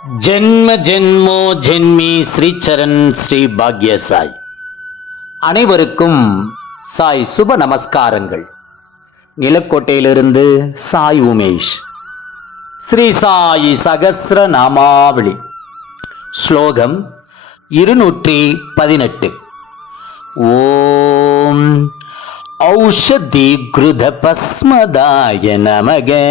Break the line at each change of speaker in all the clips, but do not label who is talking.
ஜென்ம ஜென்மோ ஜென்மி ஸ்ரீச்சரண் ஸ்ரீ பாக்ய சாய் அனைவருக்கும் சாய் சுப நமஸ்காரங்கள். நிலக்கோட்டையிலிருந்து சாய் உமேஷ். ஸ்ரீ சாயி சகசிர நாமாவளி ஸ்லோகம் இருநூற்றி பதினெட்டு. ஓம் ஔஷதி கிருத பஸ்மதாய நமகே.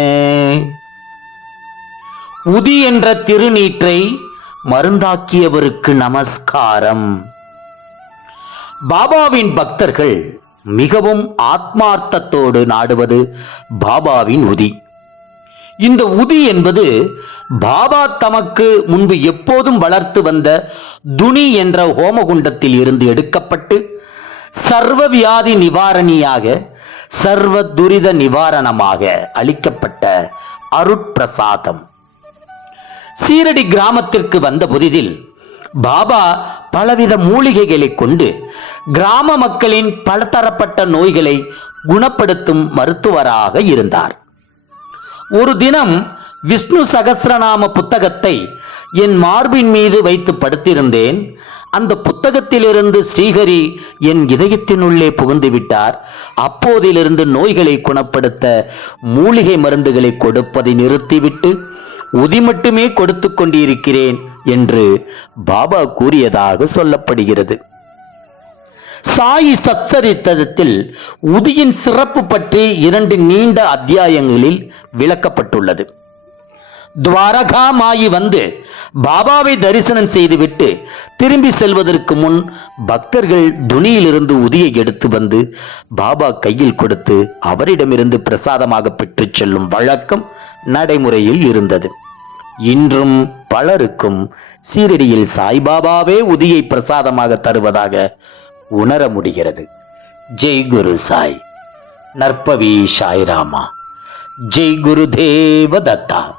உதி என்ற திருநீற்றை மருந்தாக்கியவருக்கு நமஸ்காரம். பாபாவின் பக்தர்கள் மிகவும் ஆத்மார்த்தத்தோடு நாடுவது பாபாவின் உதி. இந்த உதி என்பது பாபா தமக்கு முன்பு எப்போதும் வளர்த்து வந்த துணி என்ற ஹோமகுண்டத்தில் இருந்து எடுக்கப்பட்டு சர்வ வியாதி நிவாரணியாக சர்வ துரித நிவாரணமாக அளிக்கப்பட்ட அருட்பிரசாதம். சீரடி கிராமத்திற்கு வந்த புதிதில் பாபா பலவித மூலிகைகளை கொண்டு கிராம மக்களின் பலதரப்பட்ட நோய்களை குணப்படுத்தும் மருத்துவராக இருந்தார். ஒரு தினம் விஷ்ணு சகசிரநாம புத்தகத்தை என் மார்பின் மீது வைத்து படுத்திருந்தேன். அந்த புத்தகத்திலிருந்து ஸ்ரீஹரி என் இதயத்தினுள்ளே புகுந்து விட்டார். அப்போதிலிருந்து நோய்களை குணப்படுத்த மூலிகை மருந்துகளை கொடுப்பதை நிறுத்திவிட்டு உதி மட்டுமே கொடுத்து கொண்டிருக்கிறேன் என்று பாபா கூறியதாக சொல்லப்படுகிறது. சாயி சச்சரித்ததத்தில் உதியின் சிறப்பு பற்றி இரண்டு நீண்ட அத்தியாயங்களில் விளக்கப்பட்டுள்ளது. துவாரகாமாயி வந்து பாபாவை தரிசனம் செய்துவிட்டு திரும்பி செல்வதற்கு முன் பக்தர்கள் துணியிலிருந்து உதியை எடுத்து வந்து பாபா கையில் கொடுத்து அவரிடமிருந்து பிரசாதமாக பெற்றுச் செல்லும் வழக்கம் நடைமுறையில் இருந்தது. இன்றும் பலருக்கும் சீரடியில் சாய்பாபாவே உதியை பிரசாதமாக தருவதாக உணர முடிகிறது. ஜெய் குரு சாய். நற்பவி சாய்ராமா. ஜெய் குரு தேவ தத்தா.